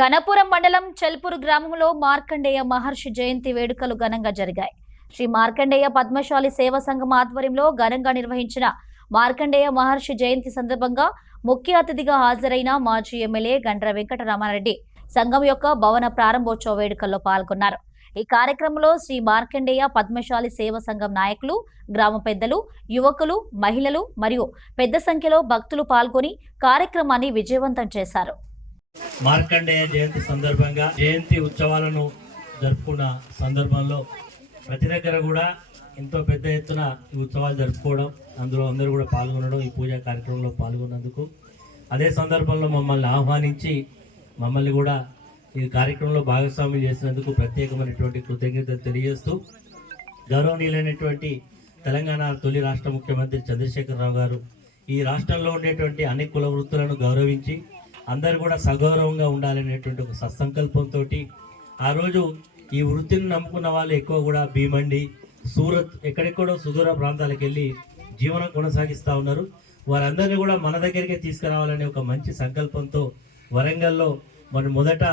గణపురం మండలం చెల్పూరు గ్రామంలో మార్కండేయ మహర్షి జయంతి వేడుకలు ఘనంగా జరిగాయి. శ్రీ మార్కండేయ పద్మశాలి సేవా సంఘం ఆధ్వర్యంలో ఘనంగా నిర్వహించిన మార్కండేయ మహర్షి జయంతి సందర్భంగా ముఖ్య అతిథిగా హాజరైన మాజీ ఎమ్మెల్యే గండ్ర వెంకటరామారెడ్డి సంఘం యొక్క భవన ప్రారంభోత్సవ వేడుకల్లో పాల్గొన్నారు. ఈ కార్యక్రమంలో శ్రీ మార్కండేయ పద్మశాలి సేవా సంఘం నాయకులు, గ్రామ పెద్దలు, యువకులు, మహిళలు మరియు పెద్ద సంఖ్యలో భక్తులు పాల్గొని కార్యక్రమాన్ని విజయవంతం చేశారు. మార్కండేయ జయంతి సందర్భంగా జయంతి ఉత్సవాలను జరుపుకున్న సందర్భంలో ప్రతి దగ్గర కూడా ఎంతో పెద్ద ఎత్తున ఈ ఉత్సవాలు జరుపుకోవడం, అందులో అందరూ కూడా పాల్గొనడం, ఈ పూజా కార్యక్రమంలో పాల్గొన్నందుకు, అదే సందర్భంలో మమ్మల్ని ఆహ్వానించి మమ్మల్ని కూడా ఈ కార్యక్రమంలో భాగస్వామ్యం చేసినందుకు ప్రత్యేకమైనటువంటి కృతజ్ఞతలు తెలియజేస్తూ, గౌరవనీయులైనటువంటి తెలంగాణ తొలి రాష్ట్ర ముఖ్యమంత్రి చంద్రశేఖరరావు గారు ఈ రాష్ట్రంలో ఉండేటువంటి అన్ని కుల వృత్తులను గౌరవించి అందరూ కూడా సగౌరవంగా ఉండాలనేటువంటి ఒక సత్సంకల్పంతో ఆ రోజు ఈ వృత్తిని నమ్ముకున్న వాళ్ళు ఎక్కువ కూడా భీమండి, సూరత్, ఎక్కడెక్కడో సుదూర ప్రాంతాలకు వెళ్ళి జీవనం కొనసాగిస్తూ ఉన్నారు. వారందరినీ కూడా మన దగ్గరికే తీసుకురావాలనే ఒక మంచి సంకల్పంతో వరంగల్లో మొదట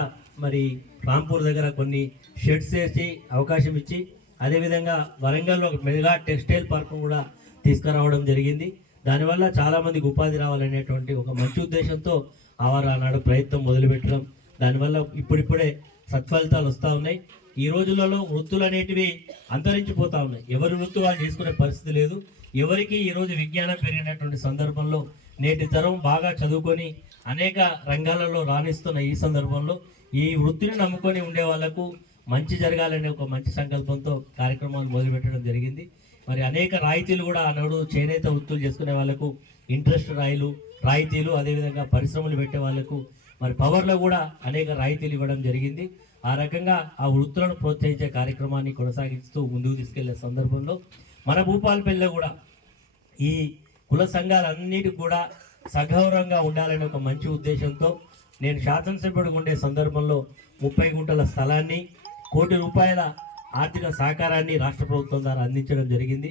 రాంపూర్ దగ్గర కొన్ని షెడ్స్ వేసి అవకాశం ఇచ్చి, అదేవిధంగా వరంగల్లో ఒక మెగా టెక్స్టైల్ పార్క్ కూడా తీసుకురావడం జరిగింది. దానివల్ల చాలామందికి ఉపాధి రావాలనేటువంటి ఒక మంచి ఉద్దేశంతో వారు ఆనాడు ప్రయత్నం మొదలుపెట్టడం, దానివల్ల ఇప్పుడిప్పుడే సత్ఫలితాలు వస్తూ ఉన్నాయి. ఈ రోజులలో వృత్తులు అనేటివి అంతరించిపోతూ ఉన్నాయి. ఎవరి వృత్తి వాళ్ళు చేసుకునే పరిస్థితి లేదు. ఎవరికి ఈరోజు విజ్ఞానం పెరిగినటువంటి సందర్భంలో నేటి తరం బాగా చదువుకొని అనేక రంగాలలో రాణిస్తున్న ఈ సందర్భంలో ఈ వృత్తిని నమ్ముకొని ఉండే వాళ్లకు మంచి జరగాలనే ఒక మంచి సంకల్పంతో కార్యక్రమాలు మొదలుపెట్టడం జరిగింది. అనేక రాయితీలు కూడా ఆనాడు చేనేత వృత్తులు చేసుకునే వాళ్ళకు ఇంట్రెస్ట్ రాయితీలు, అదేవిధంగా పరిశ్రమలు పెట్టే వాళ్లకు పవర్లో కూడా అనేక రాయితీలు ఇవ్వడం జరిగింది. ఆ రకంగా ఆ వృత్తులను ప్రోత్సహించే కార్యక్రమాన్ని కొనసాగిస్తూ ముందుకు తీసుకెళ్లే సందర్భంలో మన భూపాలపల్లిలో కూడా ఈ కుల సంఘాలన్నిటికీ కూడా సగౌరవంగా ఉండాలనే ఒక మంచి ఉద్దేశంతో నేను శాసనసభ్యుడిగా ఉండే సందర్భంలో 30 గుంటల స్థలాన్ని, ₹1 కోటి ఆర్థిక సహకారాన్ని రాష్ట్ర ప్రభుత్వం ద్వారా అందించడం జరిగింది.